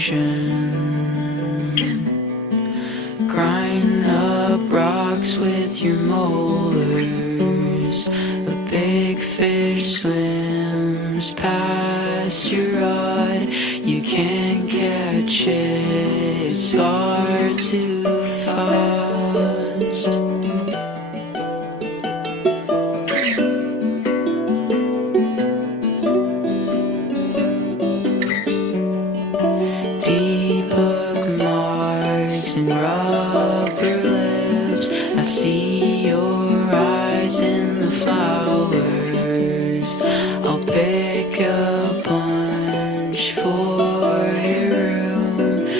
ocean. Grind up rocks with your molars. A big fish swims past your rod. You can't catch it, it's far too far.